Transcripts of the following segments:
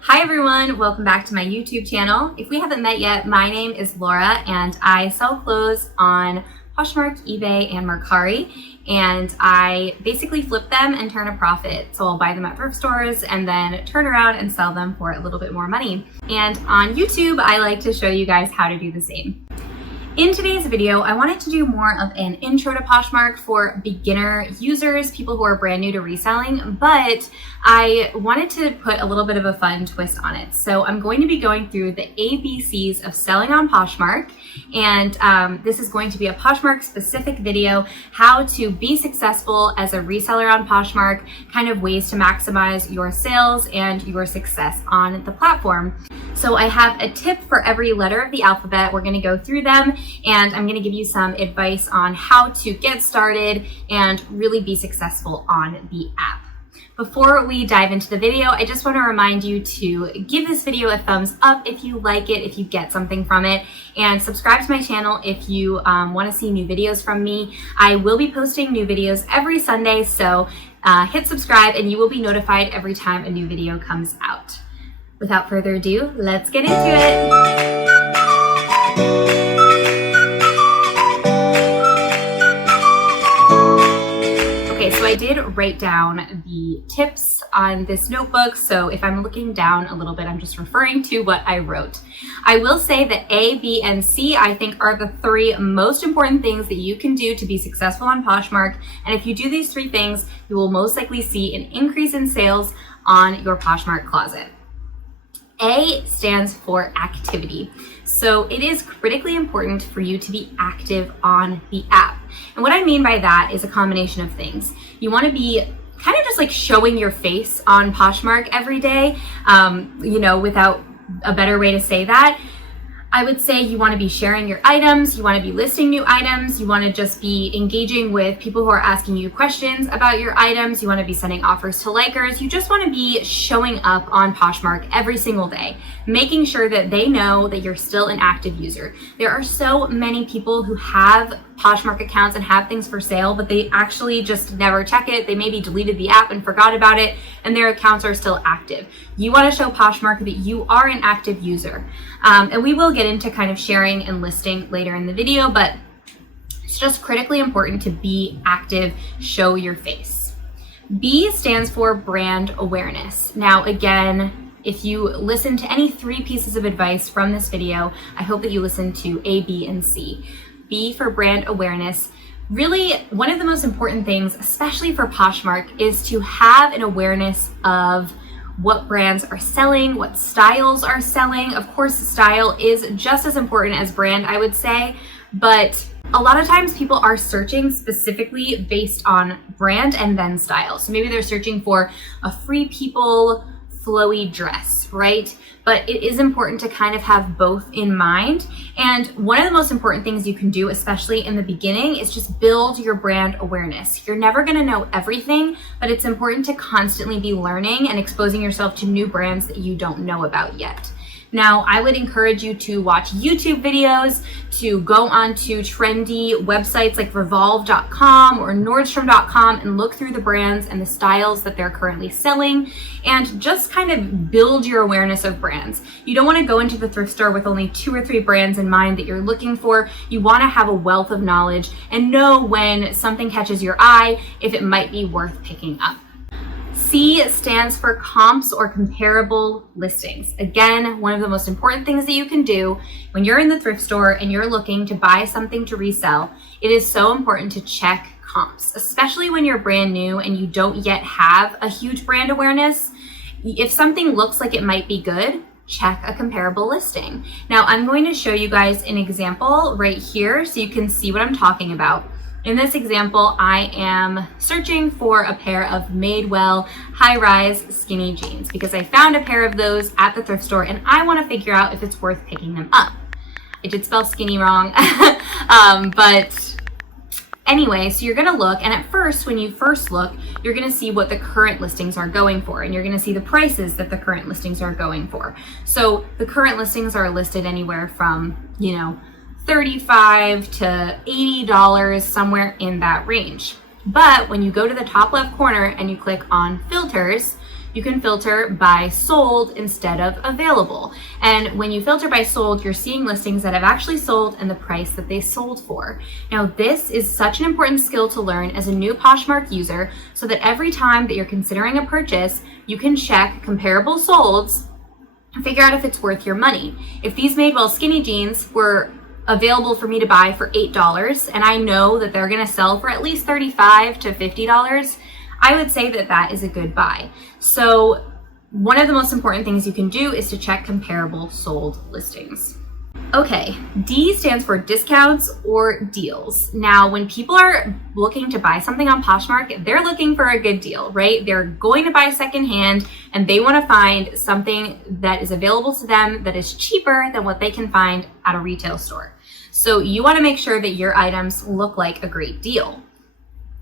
Hi everyone, welcome back to my YouTube channel. If we haven't met yet, my name is Laura and I sell clothes on Poshmark, eBay, and Mercari, and I basically flip them and turn a profit. So I'll buy them at thrift stores and then turn around and sell them for a little bit more money. And on YouTube, I like to show you guys how to do the same. In today's video, I wanted to do more of an intro to Poshmark for beginner users, people who are brand new to reselling, but I wanted to put a little bit of a fun twist on it. So I'm going to be going through the ABCs of selling on Poshmark, and this is going to be a Poshmark specific video, how to be successful as a reseller on Poshmark, kind of ways to maximize your sales and your success on the platform. So I have a tip for every letter of the alphabet. We're going to go through them, and I'm going to give you some advice on how to get started and really be successful on the app. Before we dive into the video, I just want to remind you to give this video a thumbs up if you like it, if you get something from it, and subscribe to my channel if you want to see new videos from me. I will be posting new videos every Sunday, so hit subscribe and you will be notified every time a new video comes out. Without further ado, let's get into it. Okay, so I did write down the tips on this notebook. So if I'm looking down a little bit, I'm just referring to what I wrote. I will say that A, B, and C, I think are the three most important things that you can do to be successful on Poshmark. And if you do these three things, you will most likely see an increase in sales on your Poshmark closet. A stands for activity. So it is critically important for you to be active on the app. And what I mean by that is a combination of things. You want to be kind of just like showing your face on Poshmark every day, without a better way to say that. I would say you want to be sharing your items, you want to be listing new items, you want to just be engaging with people who are asking you questions about your items, you want to be sending offers to likers, you just want to be showing up on Poshmark every single day, making sure that they know that you're still an active user. There are so many people who have Poshmark accounts and have things for sale, but they actually just never check it. They maybe deleted the app and forgot about it, and their accounts are still active. You want to show Poshmark that you are an active user. And we will get into kind of sharing and listing later in the video, but it's just critically important to be active, show your face. B stands for brand awareness. Now, again, if you listen to any three pieces of advice from this video, I hope that you listen to A, B, and C. B for brand awareness. Really, one of the most important things, especially for Poshmark, is to have an awareness of what brands are selling, what styles are selling. Of course, style is just as important as brand, I would say, but a lot of times people are searching specifically based on brand and then style. So maybe they're searching for a Free People flowy dress, right? But it is important to kind of have both in mind. And one of the most important things you can do, especially in the beginning, is just build your brand awareness. You're never going to know everything, but it's important to constantly be learning and exposing yourself to new brands that you don't know about yet. Now, I would encourage you to watch YouTube videos, to go onto trendy websites like revolve.com or nordstrom.com and look through the brands and the styles that they're currently selling, and just kind of build your awareness of brands. You don't want to go into the thrift store with only 2 or 3 brands in mind that you're looking for. You want to have a wealth of knowledge and know when something catches your eye, if it might be worth picking up. C stands for comps or comparable listings. Again, one of the most important things that you can do when you're in the thrift store and you're looking to buy something to resell, it is so important to check comps, especially when you're brand new and you don't yet have a huge brand awareness. If something looks like it might be good, check a comparable listing. Now, I'm going to show you guys an example right here so you can see what I'm talking about. In this example, I am searching for a pair of Madewell high-rise skinny jeans because I found a pair of those at the thrift store and I want to figure out if it's worth picking them up. I did spell skinny wrong, but anyway, so you're going to look, and at first, when you first look, you're going to see what the current listings are going for, and you're going to see the prices that the current listings are going for. So the current listings are listed anywhere from, $35 to $80, somewhere in that range. But when you go to the top left corner and you click on filters, you can filter by sold instead of available. And when you filter by sold, you're seeing listings that have actually sold and the price that they sold for. Now, this is such an important skill to learn as a new Poshmark user, so that every time that you're considering a purchase, you can check comparable solds and figure out if it's worth your money. If these Madewell skinny jeans were available for me to buy for $8 and I know that they're going to sell for at least $35 to $50, I would say that that is a good buy. So one of the most important things you can do is to check comparable sold listings. Okay, D stands for discounts or deals. Now, when people are looking to buy something on Poshmark, they're looking for a good deal, right? They're going to buy secondhand and they want to find something that is available to them that is cheaper than what they can find at a retail store. So you want to make sure that your items look like a great deal.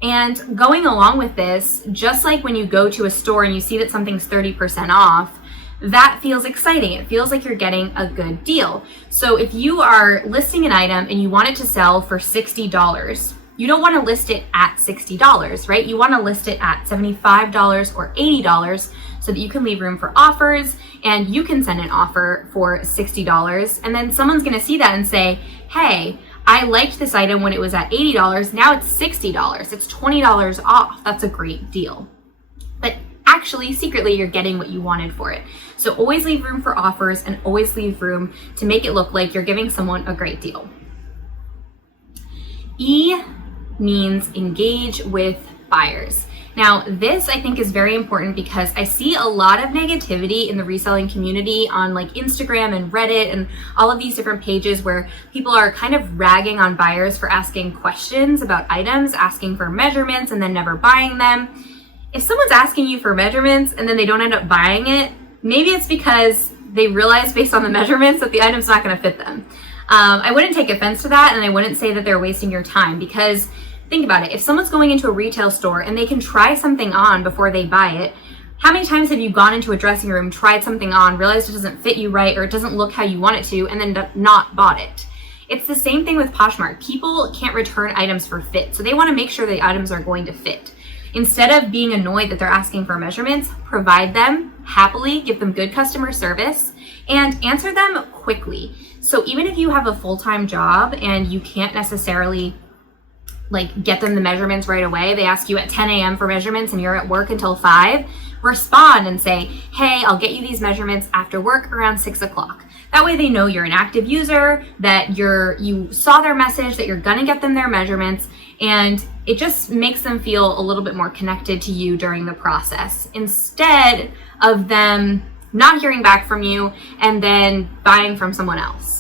And going along with this, just like when you go to a store and you see that something's 30% off, that feels exciting. It feels like you're getting a good deal. So if you are listing an item and you want it to sell for $60, you don't want to list it at $60, right? You want to list it at $75 or $80 so that you can leave room for offers, and you can send an offer for $60. And then someone's going to see that and say, hey, I liked this item when it was at $80. Now it's $60. It's $20 off. That's a great deal. But actually, secretly, you're getting what you wanted for it. So always leave room for offers and always leave room to make it look like you're giving someone a great deal. E means engage with buyers. Now, this I think is very important because I see a lot of negativity in the reselling community on like Instagram and Reddit and all of these different pages where people are kind of ragging on buyers for asking questions about items, asking for measurements, and then never buying them. If someone's asking you for measurements and then they don't end up buying it, maybe it's because they realize based on the measurements that the item's not going to fit them. I wouldn't take offense to that, and I wouldn't say that they're wasting your time, because think about it. If someone's going into a retail store and they can try something on before they buy it, how many times have you gone into a dressing room, tried something on, realized it doesn't fit you right, or it doesn't look how you want it to, and then not bought it? It's the same thing with Poshmark. People can't return items for fit, so they want to make sure the items are going to fit. Instead of being annoyed that they're asking for measurements, provide them happily, give them good customer service, and answer them quickly. So even if you have a full-time job and you can't necessarily like get them the measurements right away, they ask you at 10 a.m. for measurements and you're at work until 5, respond and say, hey, I'll get you these measurements after work around 6 o'clock. That way they know you're an active user, that you saw their message, that you're gonna get them their measurements, and it just makes them feel a little bit more connected to you during the process, instead of them not hearing back from you and then buying from someone else.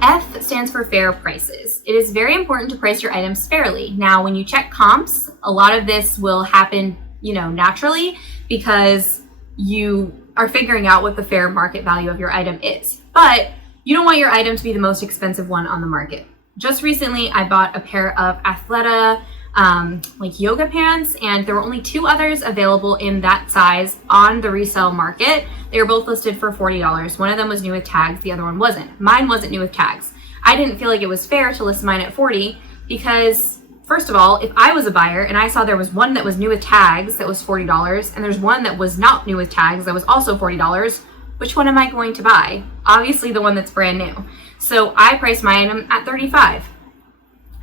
F stands for fair prices. It is very important to price your items fairly. Now, when you check comps, a lot of this will happen, naturally, because you are figuring out what the fair market value of your item is. But you don't want your item to be the most expensive one on the market. Just recently, I bought a pair of Athleta yoga pants, and there were only 2 others available in that size on the resale market. They were both listed for $40. One of them was new with tags, the other one wasn't. Mine wasn't new with tags. I didn't feel like it was fair to list mine at $40 because, first of all, if I was a buyer and I saw there was one that was new with tags that was $40 and there's one that was not new with tags that was also $40, which one am I going to buy? Obviously the one that's brand new. So I priced my item at $35.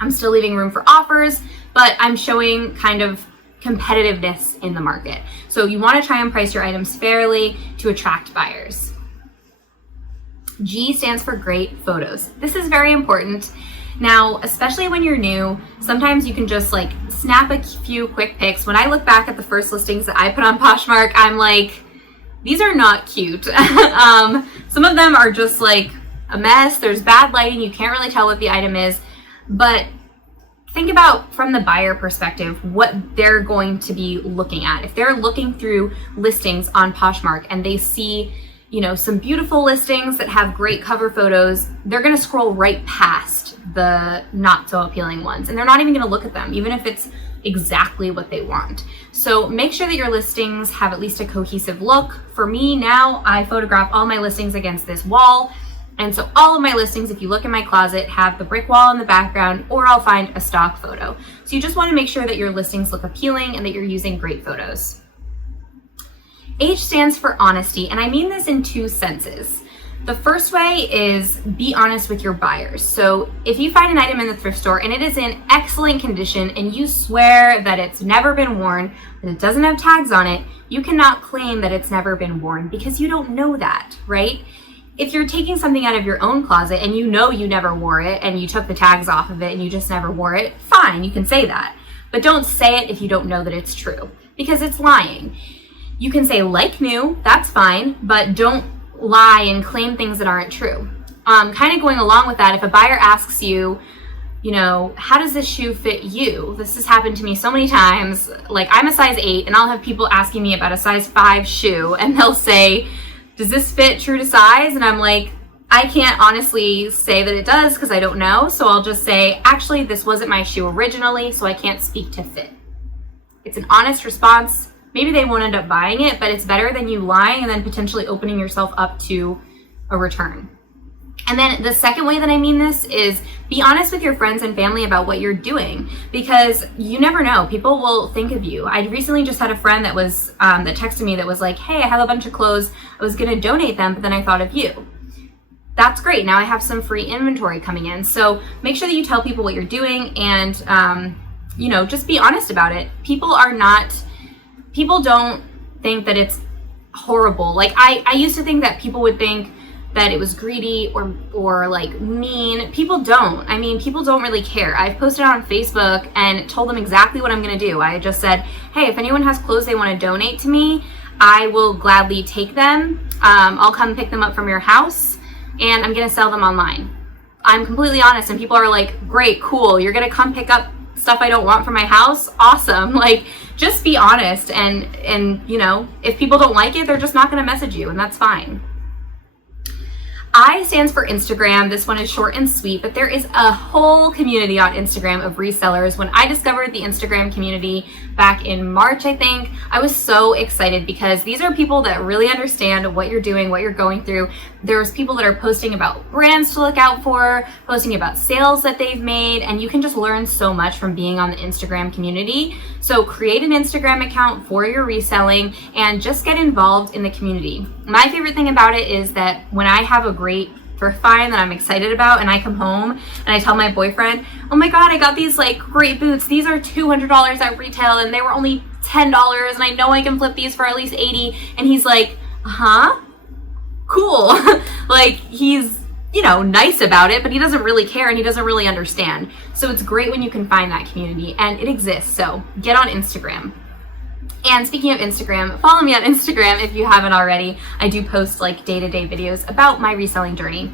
I'm still leaving room for offers, but I'm showing kind of competitiveness in the market. So you want to try and price your items fairly to attract buyers. G stands for great photos. This is very important. Now, especially when you're new, sometimes you can just snap a few quick pics. When I look back at the first listings that I put on Poshmark, I'm like, these are not cute. Some of them are just a mess. There's bad lighting. You can't really tell what the item is. But think about, from the buyer perspective, what they're going to be looking at. If they're looking through listings on Poshmark and they see, some beautiful listings that have great cover photos, they're going to scroll right past the not so appealing ones. And they're not even going to look at them, even if it's exactly what they want. So make sure that your listings have at least a cohesive look. For me now, I photograph all my listings against this wall. And so all of my listings, if you look in my closet, have the brick wall in the background, or I'll find a stock photo. So you just want to make sure that your listings look appealing and that you're using great photos. H stands for honesty, and I mean this in two senses. The first way is be honest with your buyers. So if you find an item in the thrift store and it is in excellent condition and you swear that it's never been worn, that it doesn't have tags on it, you cannot claim that it's never been worn because you don't know that, right? If you're taking something out of your own closet and you know you never wore it and you took the tags off of it and you just never wore it, fine, you can say that. But don't say it if you don't know that it's true, because it's lying. You can say like new, that's fine, but don't lie and claim things that aren't true. Kind of going along with that, if a buyer asks you, how does this shoe fit you? This has happened to me so many times. Like, I'm a size 8 and I'll have people asking me about a size 5 shoe and they'll say, does this fit true to size? And I'm like, I can't honestly say that it does because I don't know. So I'll just say, actually, this wasn't my shoe originally, so I can't speak to fit. It's an honest response. Maybe they won't end up buying it, but it's better than you lying and then potentially opening yourself up to a return. And then the second way that I mean this is be honest with your friends and family about what you're doing, because you never know. People will think of you. I recently just had a friend that was that texted me that was like, hey, I have a bunch of clothes. I was going to donate them, but then I thought of you. That's great. Now I have some free inventory coming in. So make sure that you tell people what you're doing and, just be honest about it. People don't think that it's horrible. Like I used to think that people would think that it was greedy or like mean. People don't. I mean, people don't really care. I've posted on Facebook and told them exactly what I'm going to do. I just said, hey, if anyone has clothes they want to donate to me, I will gladly take them. I'll come pick them up from your house and I'm going to sell them online. I'm completely honest, and people are like, great, cool. You're going to come pick up stuff I don't want from my house? Awesome. Like, just be honest, and if people don't like it, they're just not going to message you, and that's fine. I stands for Instagram. This one is short and sweet, but there is a whole community on Instagram of resellers. When I discovered the Instagram community back in March, I think, I was so excited because these are people that really understand what you're doing, what you're going through. There's people that are posting about brands to look out for, posting about sales that they've made, and you can just learn so much from being on the Instagram community. So create an Instagram account for your reselling and just get involved in the community. My favorite thing about it is that when I have a great thrift find that I'm excited about and I come home and I tell my boyfriend, oh my God, I got these like great boots. These are $200 at retail and they were only $10 and I know I can flip these for at least $80. And he's like, cool. Like he's, nice about it, but he doesn't really care and he doesn't really understand. So it's great when you can find that community, and it exists. So get on Instagram. And speaking of Instagram, follow me on Instagram if you haven't already. I do post like day-to-day videos about my reselling journey.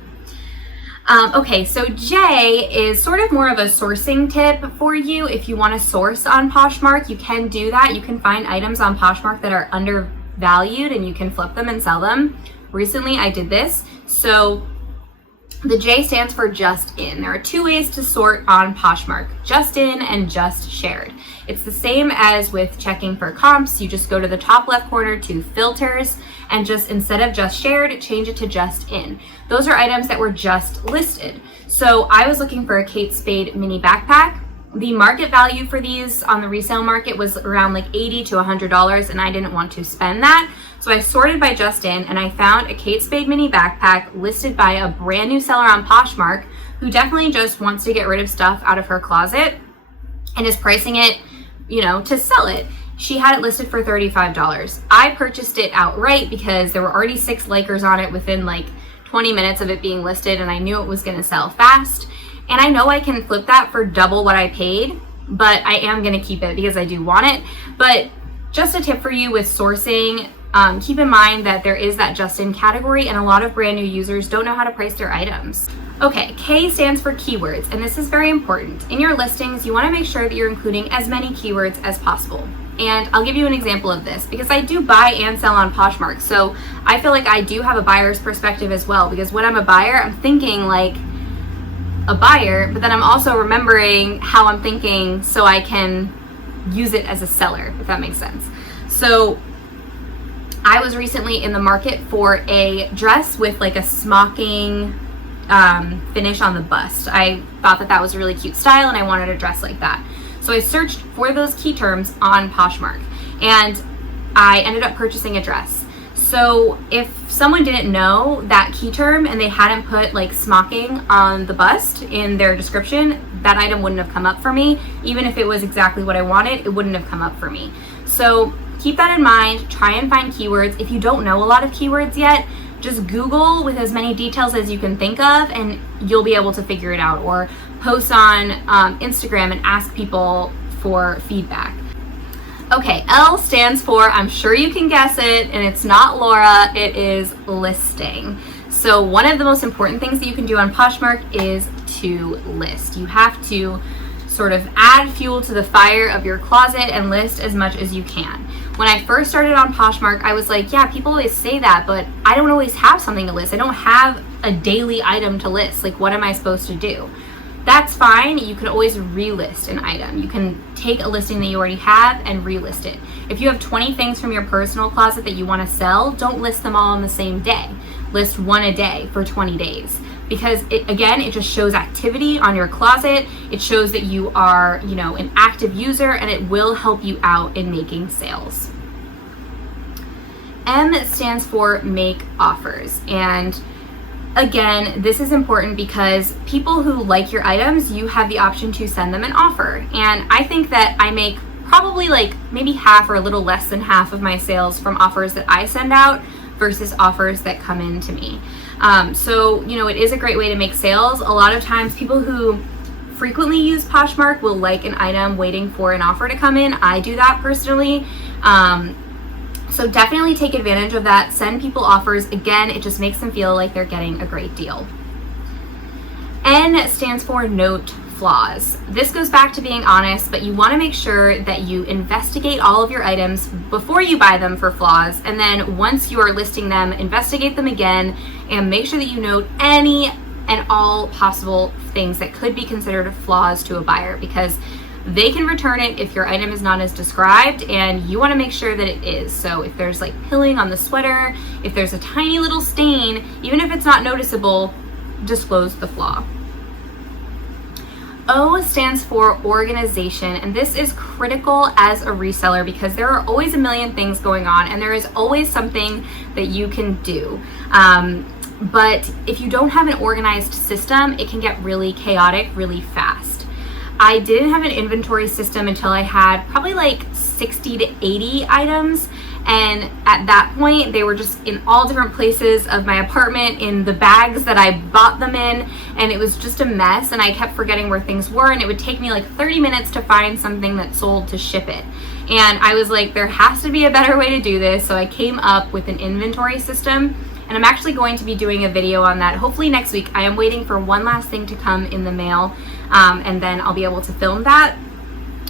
Okay, so J is sort of more of a sourcing tip for you. If you want to source on Poshmark, you can do that. You can find items on Poshmark that are undervalued and you can flip them and sell them. Recently, I did this. So the J stands for just in. There are two ways to sort on Poshmark, just in and just shared. It's the same as with checking for comps. You just go to the top left corner to filters and just instead of just shared, change it to just in. Those are items that were just listed. So I was looking for a Kate Spade mini backpack. The market value for these on the resale market was around like $80 to $100, and I didn't want to spend that. So I sorted by just in, and I found a Kate Spade mini backpack listed by a brand new seller on Poshmark who definitely just wants to get rid of stuff out of her closet and is pricing it, to sell it. She had it listed for $35. I purchased it outright because there were already 6 likers on it within like 20 minutes of it being listed, and I knew it was going to sell fast. And I know I can flip that for double what I paid, but I am going to keep it because I do want it. But just a tip for you with sourcing, keep in mind that there is that just-in category, and a lot of brand new users don't know how to price their items. Okay, K stands for keywords, and this is very important. In your listings, you want to make sure that you're including as many keywords as possible. And I'll give you an example of this because I do buy and sell on Poshmark. So I feel like I do have a buyer's perspective as well, because when I'm a buyer, I'm thinking like a buyer, but then I'm also remembering how I'm thinking so I can use it as a seller, if that makes sense. So I was recently in the market for a dress with like a smocking finish on the bust. I thought that was a really cute style and I wanted a dress like that. So I searched for those key terms on Poshmark, and I ended up purchasing a dress. So if someone didn't know that key term and they hadn't put like smocking on the bust in their description, that item wouldn't have come up for me. Even if it was exactly what I wanted, it wouldn't have come up for me. So keep that in mind. Try and find keywords. If you don't know a lot of keywords yet, just Google with as many details as you can think of and you'll be able to figure it out, or post on Instagram and ask people for feedback. Okay, L stands for, I'm sure you can guess it, and it's not Laura, it is listing. So one of the most important things that you can do on Poshmark is to list. You have to sort of add fuel to the fire of your closet and list as much as you can. When I first started on Poshmark, I was like, yeah, people always say that, but I don't always have something to list. I don't have a daily item to list. Like, what am I supposed to do? That's fine. You can always relist an item. You can take a listing that you already have and relist it. If you have 20 things from your personal closet that you want to sell, don't list them all on the same day. List one a day for 20 days. Because it just shows activity on your closet. It shows that you are, an active user, and it will help you out in making sales. M stands for make offers. And again, this is important because people who like your items, you have the option to send them an offer. And I think that I make probably like maybe half or a little less than half of my sales from offers that I send out versus offers that come in to me. So it is a great way to make sales. A lot of times people who frequently use Poshmark will like an item waiting for an offer to come in. I do that personally. So definitely take advantage of that. Send people offers. Again, it just makes them feel like they're getting a great deal. N stands for note flaws. This goes back to being honest, but you want to make sure that you investigate all of your items before you buy them for flaws. And then once you are listing them, investigate them again and make sure that you note any and all possible things that could be considered flaws to a buyer, because they can return it if your item is not as described, and you want to make sure that it is. So if there's like pilling on the sweater, if there's a tiny little stain, even if it's not noticeable, disclose the flaw. O stands for organization, and this is critical as a reseller because there are always a million things going on and there is always something that you can do. But if you don't have an organized system, it can get really chaotic really fast. I didn't have an inventory system until I had probably like 60 to 80 items. And at that point, they were just in all different places of my apartment, in the bags that I bought them in, and it was just a mess, and I kept forgetting where things were, and it would take me like 30 minutes to find something that sold to ship it. And I was like, there has to be a better way to do this, so I came up with an inventory system, and I'm actually going to be doing a video on that hopefully next week. I am waiting for one last thing to come in the mail, and then I'll be able to film that.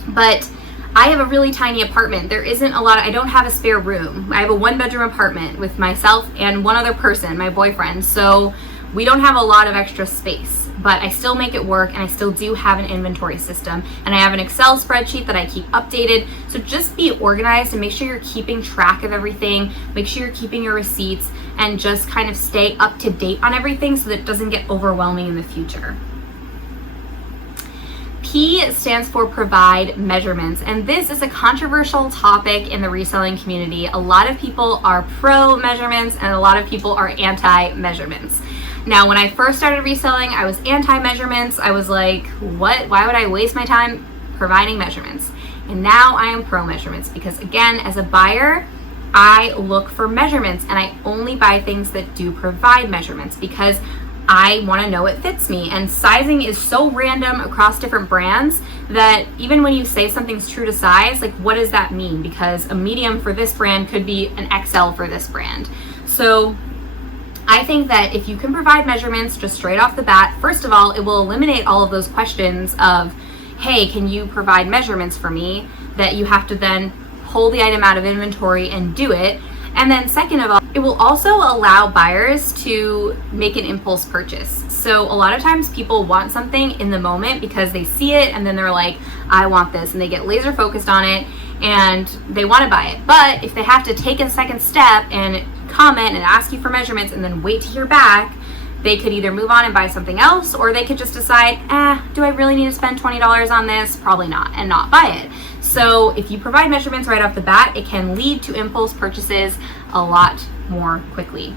But I have a really tiny apartment. There isn't a lot, I don't have a spare room. I have a 1-bedroom apartment with myself and one other person, my boyfriend. So we don't have a lot of extra space, but I still make it work, and I still do have an inventory system, and I have an Excel spreadsheet that I keep updated. So just be organized and make sure you're keeping track of everything. Make sure you're keeping your receipts and just kind of stay up to date on everything so that it doesn't get overwhelming in the future. P stands for provide measurements, and this is a controversial topic in the reselling community. A lot of people are pro measurements and a lot of people are anti measurements. Now, when I first started reselling, I was anti measurements. I was like, what? Why would I waste my time providing measurements? And now I am pro measurements because, again, as a buyer, I look for measurements, and I only buy things that do provide measurements because I want to know it fits me. And sizing is so random across different brands that even when you say something's true to size, like, what does that mean? Because a medium for this brand could be an XL for this brand. So I think that if you can provide measurements just straight off the bat, first of all, it will eliminate all of those questions of, hey, can you provide measurements for me? That you have to then pull the item out of inventory and do it. And then second of all, it will also allow buyers to make an impulse purchase. So a lot of times people want something in the moment because they see it and then they're like, I want this, and they get laser focused on it and they want to buy it. But if they have to take a second step and comment and ask you for measurements and then wait to hear back, they could either move on and buy something else, or they could just decide, do I really need to spend $20 on this? Probably not, and not buy it. So if you provide measurements right off the bat, it can lead to impulse purchases a lot more quickly.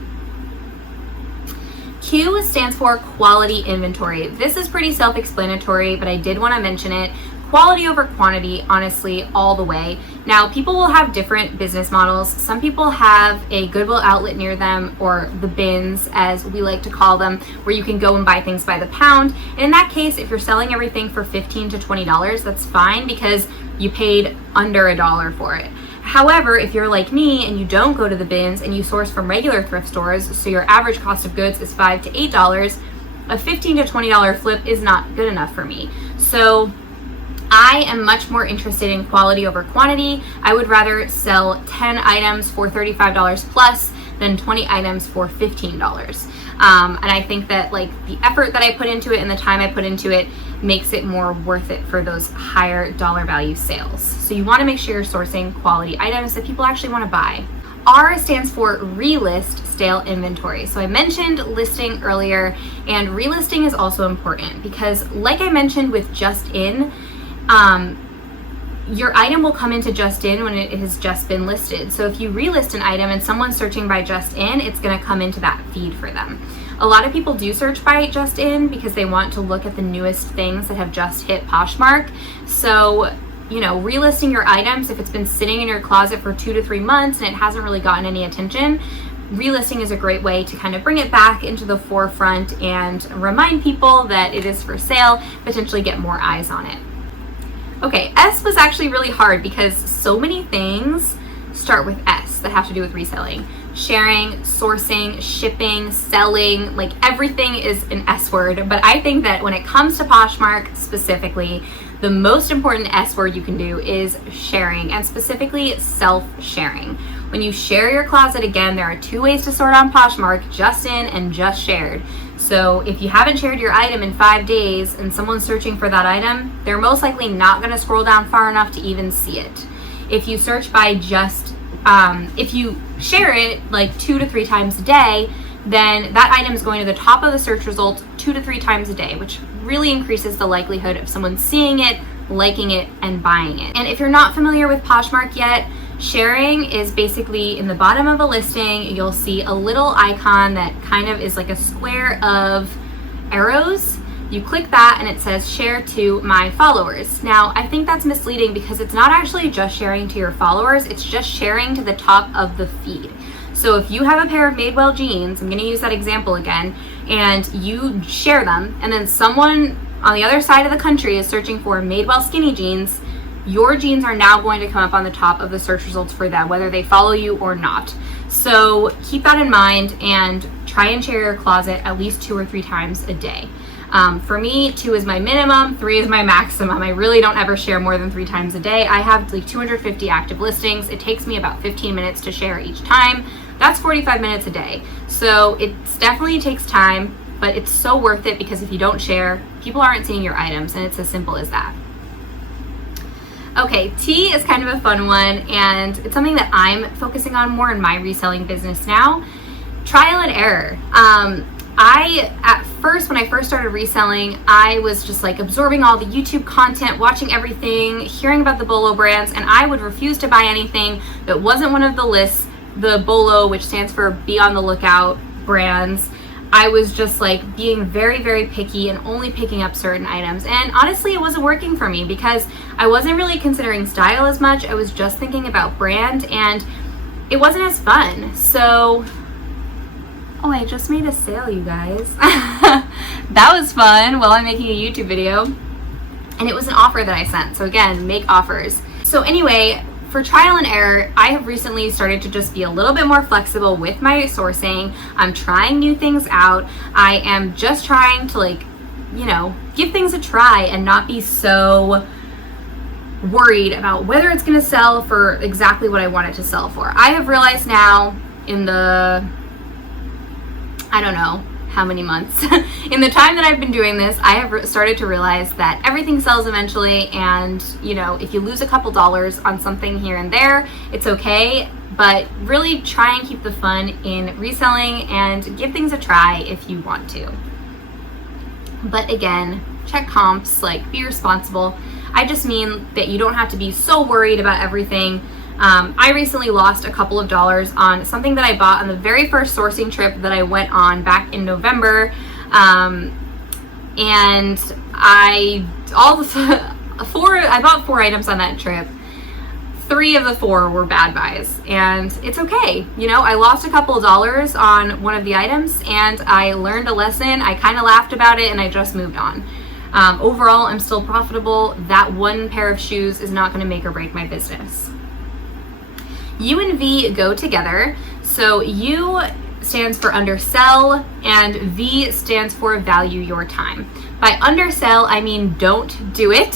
Q stands for quality inventory. This is pretty self-explanatory, but I did want to mention it. Quality over quantity, honestly, all the way. Now, people will have different business models. Some people have a Goodwill outlet near them, or the bins, as we like to call them, where you can go and buy things by the pound. And in that case, if you're selling everything for $15 to $20, that's fine because you paid under $1 for it. However, if you're like me and you don't go to the bins and you source from regular thrift stores, so your average cost of goods is $5 to $8, a $15 to $20 flip is not good enough for me. So I am much more interested in quality over quantity. I would rather sell 10 items for $35 plus than 20 items for $15. And I think that like the effort that I put into it and the time I put into it makes it more worth it for those higher dollar value sales. So you want to make sure you're sourcing quality items that people actually want to buy. R stands for relist stale inventory. So I mentioned listing earlier, and relisting is also important because like I mentioned with Just In, your item will come into Just In when it has just been listed. So if you relist an item and someone's searching by Just In, it's going to come into that feed for them. A lot of people do search by Just In because they want to look at the newest things that have just hit Poshmark. So, you know, relisting your items, if it's been sitting in your closet for 2 to 3 months and it hasn't really gotten any attention, relisting is a great way to kind of bring it back into the forefront and remind people that it is for sale, potentially get more eyes on it. Okay, S was actually really hard because so many things start with S that have to do with reselling. Sharing, sourcing, shipping, selling, like everything is an S word. But I think that when it comes to Poshmark specifically, the most important S word you can do is sharing, and specifically self-sharing. When you share your closet, again, there are 2 ways to sort on Poshmark, Just In and Just Shared. So if you haven't shared your item in 5 days and someone's searching for that item, they're most likely not going to scroll down far enough to even see it. If you search by if you share it like 2 to 3 times a day, then that item is going to the top of the search results 2 to 3 times a day, which really increases the likelihood of someone seeing it, liking it, and buying it. And if you're not familiar with Poshmark yet, sharing is basically in the bottom of a listing, you'll see a little icon that kind of is like a square of arrows. You click that and it says share to my followers. Now, I think that's misleading because it's not actually just sharing to your followers, it's just sharing to the top of the feed. So if you have a pair of Madewell jeans, I'm going to use that example again, and you share them, and then someone on the other side of the country is searching for Madewell skinny jeans, your jeans are now going to come up on the top of the search results for them, whether they follow you or not. So keep that in mind and try and share your closet at least 2 or 3 times a day. For me, 2 is my minimum, 3 is my maximum. I really don't ever share more than 3 times a day. I have like 250 active listings. It takes me about 15 minutes to share each time. That's 45 minutes a day. So it definitely takes time, but it's so worth it because if you don't share, people aren't seeing your items, and it's as simple as that. Okay, T is kind of a fun one, and it's something that I'm focusing on more in my reselling business now. Trial and error. At first, when I first started reselling, I was just like absorbing all the YouTube content, watching everything, hearing about the BOLO brands, and I would refuse to buy anything that wasn't one of the lists, the BOLO, which stands for Be on the Lookout brands. I was just like being very, very picky and only picking up certain items. And honestly, it wasn't working for me because I wasn't really considering style as much. I was just thinking about brand, and it wasn't as fun. So, oh, I just made a sale, you guys. That was fun while I'm making a YouTube video. And it was an offer that I sent. So again, make offers. So anyway, for trial and error, I have recently started to just be a little bit more flexible with my sourcing. I'm trying new things out. I am just trying to, like, you know, give things a try and not be so worried about whether it's going to sell for exactly what I want it to sell for. I have realized now in the, I don't know how many months, in the time that I've been doing this, I have started to realize that everything sells eventually, and you know, if you lose a couple dollars on something here and there, it's okay, but really try and keep the fun in reselling and give things a try if you want to. But again, check comps, like be responsible. I just mean that you don't have to be so worried about everything. I recently lost a couple of dollars on something that I bought on the very first sourcing trip that I went on back in November. And I bought 4 items on that trip. 3 of the 4 were bad buys, and it's okay. You know, I lost a couple of dollars on one of the items and I learned a lesson. I kind of laughed about it and I just moved on. Overall, I'm still profitable. That one pair of shoes is not going to make or break my business. U and V go together. So U stands for undersell and V stands for value your time. By undersell, I mean don't do it.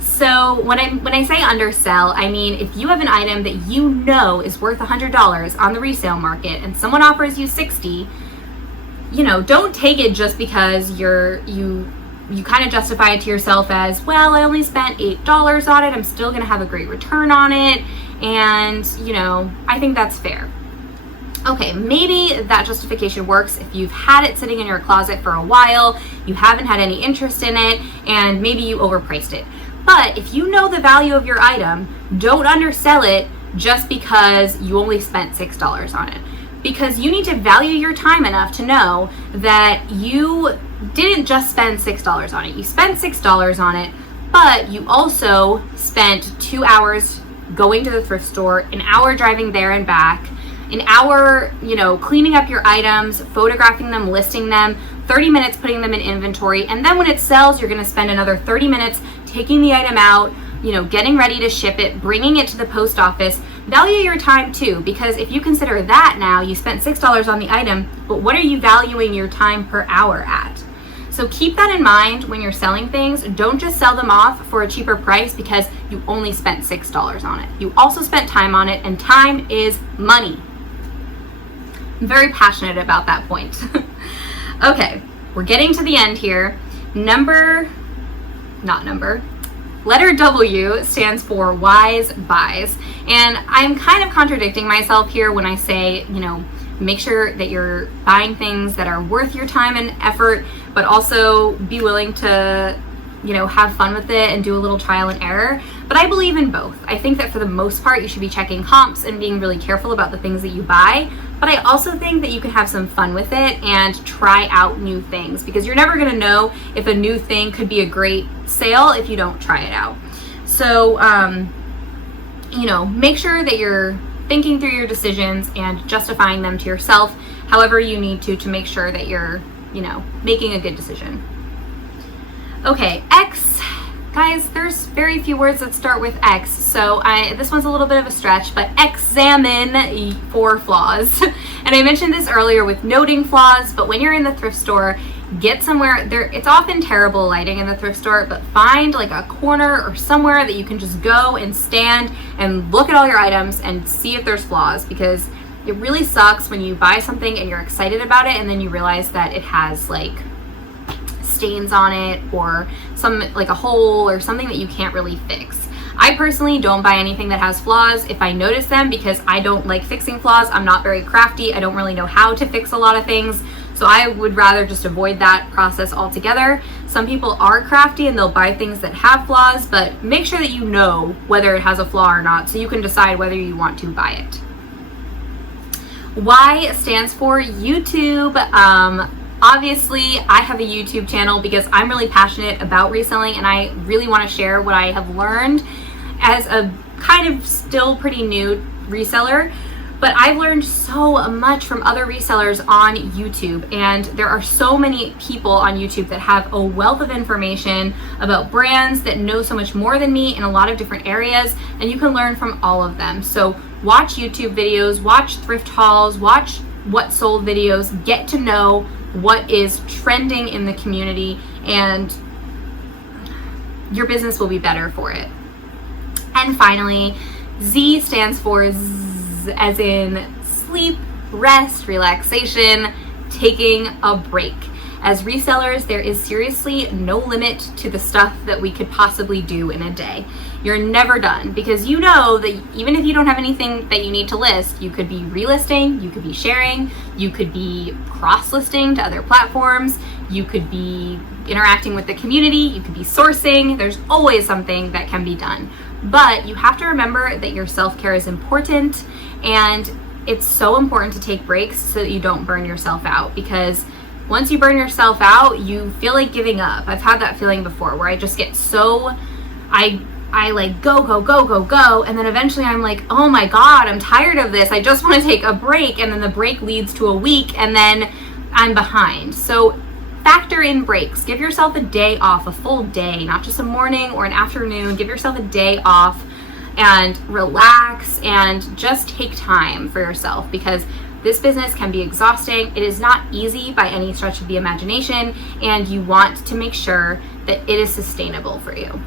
So when I say undersell, I mean if you have an item that you know is worth $100 on the resale market and someone offers you $60, you know, don't take it just because you kind of justify it to yourself as, well, I only spent $8 on it. I'm still going to have a great return on it. And, you know, I think that's fair. Okay, maybe that justification works if you've had it sitting in your closet for a while, you haven't had any interest in it, and maybe you overpriced it. But if you know the value of your item, don't undersell it just because you only spent $6 on it. Because you need to value your time enough to know that you didn't just spend $6 on it. You spent $6 on it, but you also spent 2 hours going to the thrift store, an hour driving there and back, an hour, you know, cleaning up your items, photographing them, listing them, 30 minutes putting them in inventory, and then when it sells, you're going to spend another 30 minutes taking the item out, you know, getting ready to ship it, bringing it to the post office. Value your time too, because if you consider that now, you spent $6 on the item, but what are you valuing your time per hour at? So keep that in mind when you're selling things. Don't just sell them off for a cheaper price because you only spent $6 on it. You also spent time on it, and time is money. I'm very passionate about that point. Okay, we're getting to the end here. Letter W stands for wise buys. And I'm kind of contradicting myself here when I say, you know, make sure that you're buying things that are worth your time and effort, but also be willing to, you know, have fun with it and do a little trial and error. But I believe in both. I think that for the most part, you should be checking comps and being really careful about the things that you buy. But I also think that you can have some fun with it and try out new things, because you're never going to know if a new thing could be a great sale if you don't try it out. So, you know, make sure that you're thinking through your decisions and justifying them to yourself however you need to make sure that you're, you know, making a good decision. Okay, X. Guys, there's very few words that start with X, so this one's a little bit of a stretch, but examine for flaws. And I mentioned this earlier with noting flaws, but when you're in the thrift store, get somewhere there. It's often terrible lighting in the thrift store, but find like a corner or somewhere that you can just go and stand and look at all your items and see if there's flaws, because it really sucks when you buy something and you're excited about it and then you realize that it has like stains on it or some like a hole or something that you can't really fix. I personally don't buy anything that has flaws if I notice them, because I don't like fixing flaws. I'm not very crafty. I don't really know how to fix a lot of things. So I would rather just avoid that process altogether. Some people are crafty and they'll buy things that have flaws, but make sure that you know whether it has a flaw or not so you can decide whether you want to buy it. Y stands for YouTube. Obviously, I have a YouTube channel because I'm really passionate about reselling and I really want to share what I have learned as a kind of still pretty new reseller. But I've learned so much from other resellers on YouTube, and there are so many people on YouTube that have a wealth of information about brands that know so much more than me in a lot of different areas, and you can learn from all of them. So watch YouTube videos, watch thrift hauls, watch what sold videos, get to know what is trending in the community, and your business will be better for it. And finally, Z stands for as in sleep, rest, relaxation, taking a break. As resellers, there is seriously no limit to the stuff that we could possibly do in a day. You're never done, because you know that even if you don't have anything that you need to list, you could be relisting, you could be sharing, you could be cross-listing to other platforms, you could be interacting with the community, you could be sourcing. There's always something that can be done. But you have to remember that your self-care is important, and it's so important to take breaks so that you don't burn yourself out, because once you burn yourself out, you feel like giving up. I've had that feeling before where I just get so, I like go, and then eventually I'm like, oh my God, I'm tired of this. I just want to take a break, and then the break leads to a week, and then I'm behind. So factor in breaks. Give yourself a day off, a full day, not just a morning or an afternoon. Give yourself a day off and relax and just take time for yourself, because this business can be exhausting. It is not easy by any stretch of the imagination, and you want to make sure that it is sustainable for you.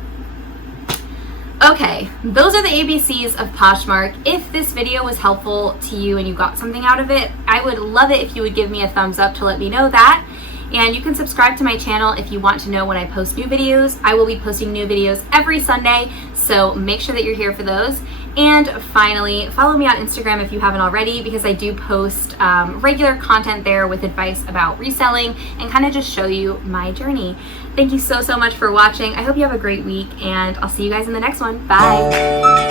Okay, those are the ABCs of Poshmark. If this video was helpful to you and you got something out of it, I would love it if you would give me a thumbs up to let me know that. And you can subscribe to my channel if you want to know when I post new videos. I will be posting new videos every Sunday, so make sure that you're here for those. And finally, follow me on Instagram if you haven't already, because I do post regular content there with advice about reselling and kind of just show you my journey. Thank you so much for watching. I hope you have a great week, and I'll see you guys in the next one. Bye.